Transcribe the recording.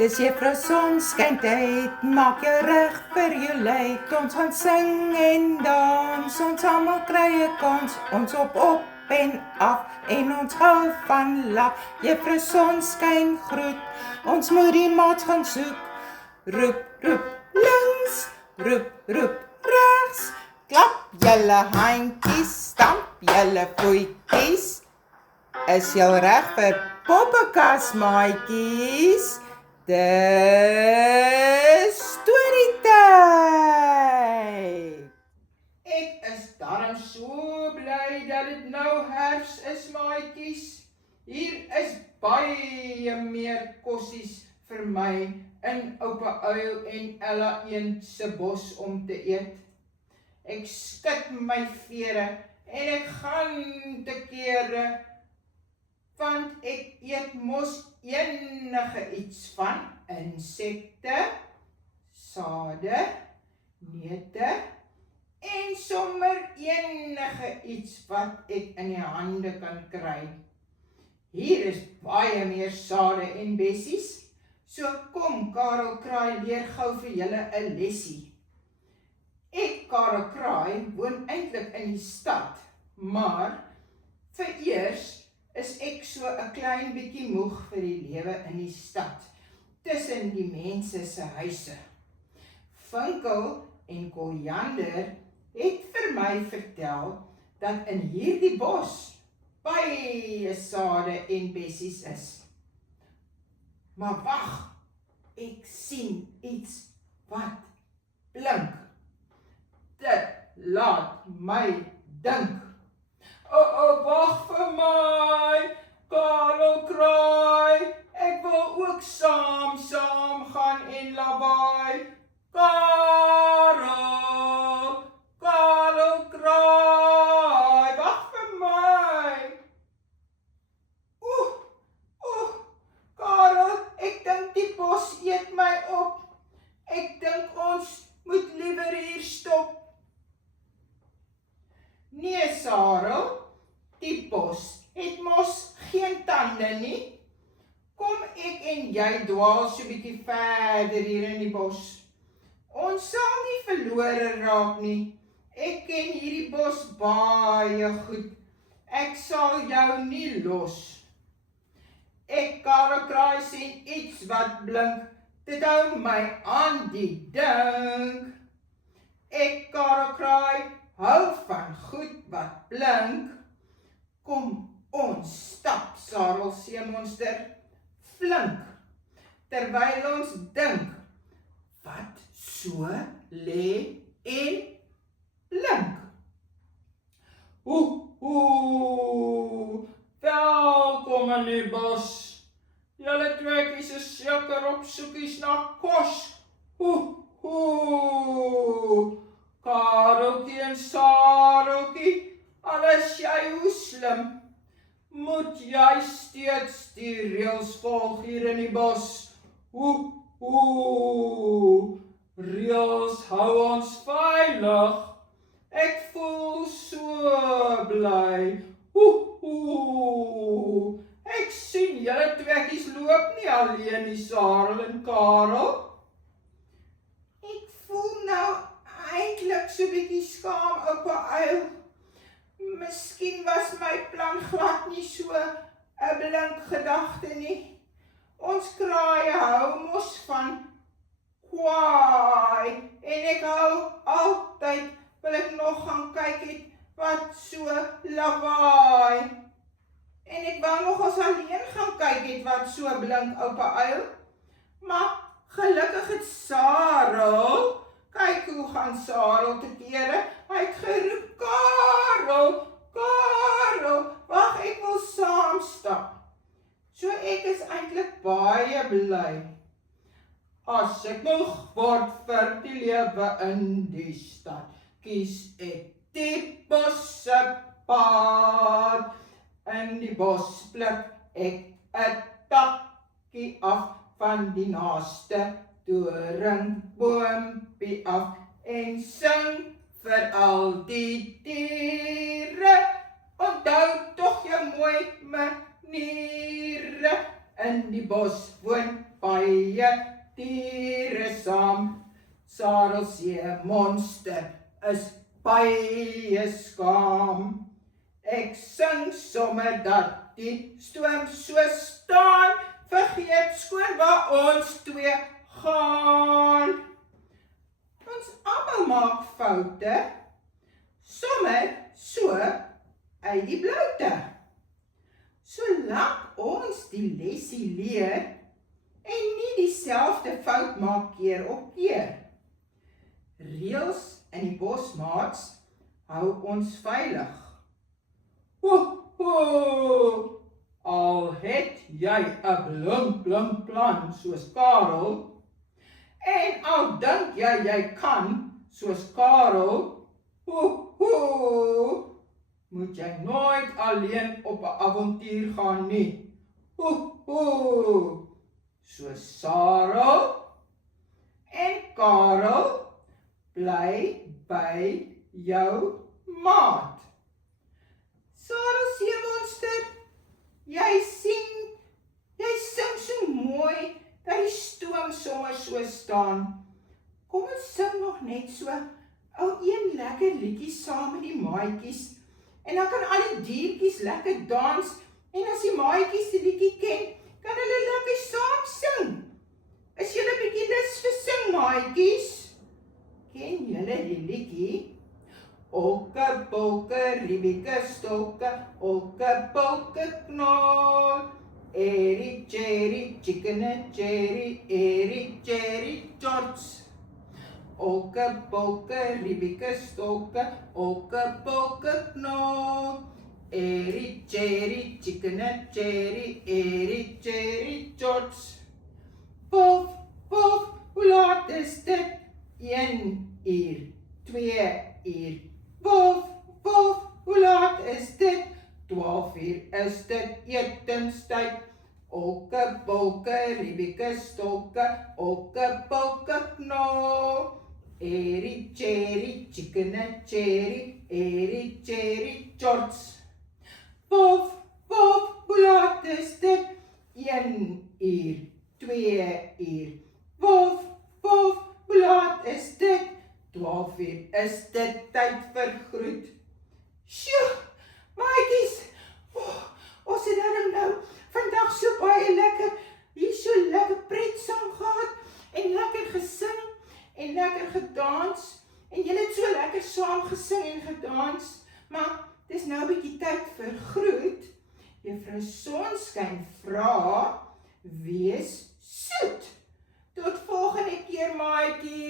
Dis juffrou Sonskyntijd, maak jou reg vir jou leid. Ons gaan sing en dans, ons almal kry 'n kans. Ons op en af en ons hou van lag. Juffrou Sonskyn groet, ons moet die maats gaan soek. Roep, roep, links, roep, roep, regs. Klap julle handjies, stamp julle voetjies. Is jy reg vir poppekas maatjies? Dis storytyd. Ek is daarom so bly dat dit nou herfs is, maatjies. Hier is baie meer kossies vir my in Oupa Uil en Ella een se bos om te eet. Ek skud my vere en ek gaan te kere, want ek eet mos enige iets van insekte, sade, neute en sommer enige iets wat ek in die hande kan kry. Hier is baie meer sade en bessies, so kom Karel Kraai leer gou vir julle 'n lessie. Ek, Karel Kraai, woon eintlik in die stad, maar vereers is ek so 'n klein bietjie moeg vir die lewe in die stad, tussen die mense se huise. Vinkel en Koljander het vir my vertel dat in hierdie bos baie sade en bessies is. Maar wag, ek sien iets wat blink. Dit laat my dink. Wag vir my, Karel Kraai, ek wil ook saam gaan en lawaai. Karel Kraai, wag vir my. Karel, ek dink die bos eet my op. Ek dink ons moet liewer hier stop. Nee, Sarel, die bos het mos geen tande nie. Kom ek en jy dwaal so bietjie verder hier in die bos. Ons sal nie verlore raak nie. Ek ken hierdie bos baie goed. Ek sal jou nie los. Ek, Karel Kraai, sien iets wat blink. Dit hou my aan die dink. Ek, Karel Kraai, hou van goed wat blink. Kom, ons stap, Sarel seemonster, flink, terwyl ons dink, wat so lê en blink. Welkom in die bos. Julle tweekies is seker op soekies na kos. Kareltjie en Sareltjie, al is jy hoe slim, moet jy steeds die reëls volg hier in die bos. Reëls hou ons veilig. Ek voel so bly. Ek sien julle tweekies loop nie alleen nie, Sarel en Karel. Ek voel nou eintlik so bietjie skaam, Oupa Uil. Miskien was my plan glad nie so 'n blink gedagte nie. Ons kraaie hou mos van kwaai en ek hou altyd, wil ek nog gaan kyk het wat so lawaai. En ek wou nog as alleen gaan kyk het wat so blink, Oupa Uil. Maar gelukkig het Sarel, kyk hoe gaan Sarel te kere. Hy het geroep, Karel, wag, ek wil saam stap. So ek is eintlik baie bly. As ek moeg word vir die lewe in die stad, kies ek die bosse pad. In die bos pluk ek 'n takkie af van die naaste doringboompie af en sing vir al die diere. Onthou tog jou mooi maniere. In die bos woon baie diere saam. Sarel se monster is baie skaam. Ek sing sommer dat die stoom so staan, vergeet skoon waar ons twee gaan. Ons almal maak foute, sommer so uit die bloute. Solank ons die lesie leer en nie dieselfde fout maak keer op keer. Reëls in die bosmaats hou ons veilig. Al het jy 'n blink plan soos Karel, en al dink jy kan soos Karel, moet jy nooit alleen op 'n avontuur gaan nie. Soos Sarel en Karel bly by jou maat. Sarel seemonster, jy sing so mooi dat die stoom sommer so staan. Kom ons sing nog net so ou een lekker liedjie saam met die maatjies. En dan kan al die diertjies lekker dans. En as die maatjies die liedjie ken, kan hulle lekker saam sing. Is julle bietjie lus vir sing, maatjies? Ken julle die liedjie? Okke, bokke, ribbeke, stokke, okke, bokke, knol. Eri, cherry, chicken and cherry, eri, cherry, tots. Okke, bokke, ribbeke, stokke, okke, bokke, knol. Eri, cherry, chicken and cherry, eri, cherry, tots. Pof, pof, hoe laat is dit? 1 uur, 2 uur. Pof, pof, hoe laat is dit? 12 uur is dit etenstyd. Okke, bokke, ribbeke, stokke, okke, bokke, knol. Eri, cherry, chicken and cherry, eri, cherry, tots. Pof, pof, hoe laat is dit? 1 uur, 2 uur. Pof, pof, hoe laat is dit? 12 uur is dit tyd vir groet. Sjoe, maatjies, ons het nou vandag so baie lekker, hier so lekker pret saam gehad, en lekker gesing, en lekker gedans, en julle het so lekker saam gesing en gedans, maar dis nou 'n bietjie tyd vir groet. Juffrou Sonskyn vra, wees soet. Tot volgende keer, maatjies.